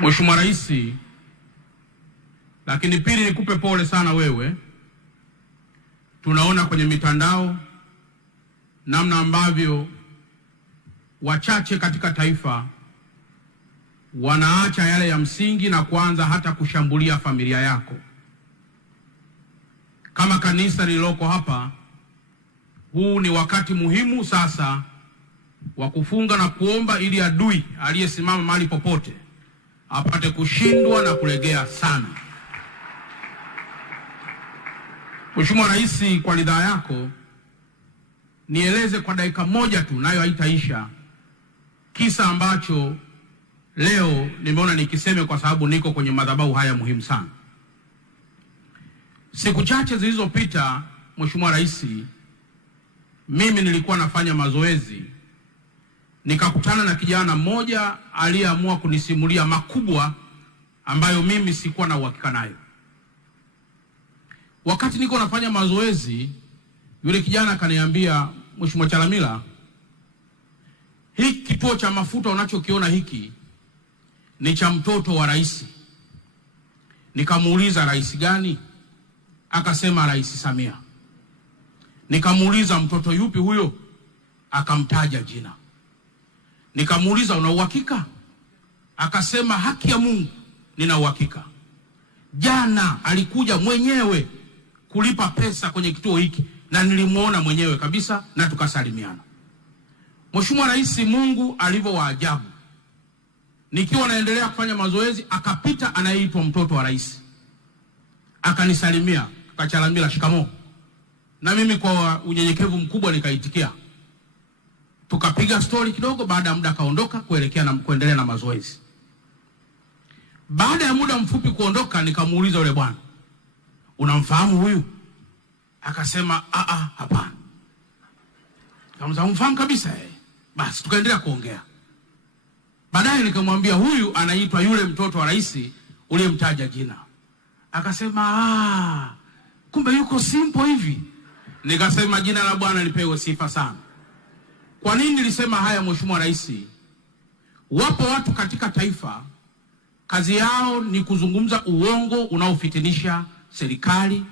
Mheshimiwa Rais, lakini pili nikupe pole sana wewe. Tunaona kwenye mitandao namna ambavyo wachache katika taifa wanaacha yale ya msingi na kuanza hata kushambulia familia yako. Kama kanisa lililoko hapa, huu ni wakati muhimu sasa wa kufunga na kuomba ili adui aliyesimama mahali popote apate kushindwa na kulegea sana. Mheshimiwa Rais, kwa ridhaa yako nieleze kwa dakika moja tu, nayo haitaisha, kisa ambacho leo nimeona nikiseme kwa sababu niko kwenye madhabahu haya muhimu sana. Siku chache zilizopita, Mheshimiwa Rais, mimi nilikuwa nafanya mazoezi, nikakutana na kijana mmoja aliyeamua kunisimulia makubwa ambayo mimi sikuwa na uhakika nayo. Wakati niko nafanya mazoezi, yule kijana akaniambia, Mheshimiwa Chalamila, hiki kituo cha mafuta unachokiona hiki ni cha mtoto wa rais. Nikamuuliza, rais gani? Akasema Rais Samia. Nikamuuliza, mtoto yupi huyo? Akamtaja jina. Nikamuuliza, una uhakika? Akasema, haki ya Mungu nina uhakika. Jana alikuja mwenyewe kulipa pesa kwenye kituo hiki na nilimuona mwenyewe kabisa na tukasalimiana. Mheshimiwa Rais, Mungu alivyo wa ajabu. Nikiwa naendelea kufanya mazoezi, akapita anayeitwa mtoto wa rais. Akanisalimia, Chalamila, shikamoo. Na mimi kwa unyenyekevu mkubwa nikaitikia. Tukapiga story kidogo, baada ya muda akaondoka kuendelea na mazoezi. Baada ya muda mfupi kuondoka, nikamuuliza yule bwana, unamfahamu huyu? Akasema, hapana. Kama umfahamu kabisa basi tukaendelea kuongea. Baadaye nikamwambia, huyu anaitwa yule mtoto wa rais uliyemtaja jina. Akasema, kumbe yuko simple hivi. Nikasema, jina la Bwana lipewe sifa sana. Kwa nini nilisema haya, Mheshimiwa Rais? Wapo watu katika taifa kazi yao ni kuzungumza uongo unaofitinisha serikali,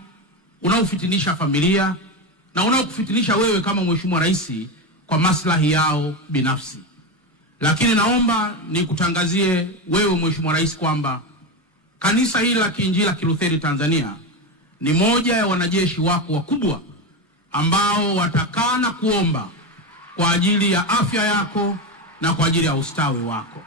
unaofitinisha familia na unaokufitinisha wewe kama Mheshimiwa Rais kwa maslahi yao binafsi. Lakini naomba nikutangazie wewe Mheshimiwa Rais kwamba kanisa hili la Kiinjili la Kilutheri Tanzania ni moja ya wanajeshi wako wakubwa ambao watakaa na kuomba kwa ajili ya afya yako na kwa ajili ya ustawi wako.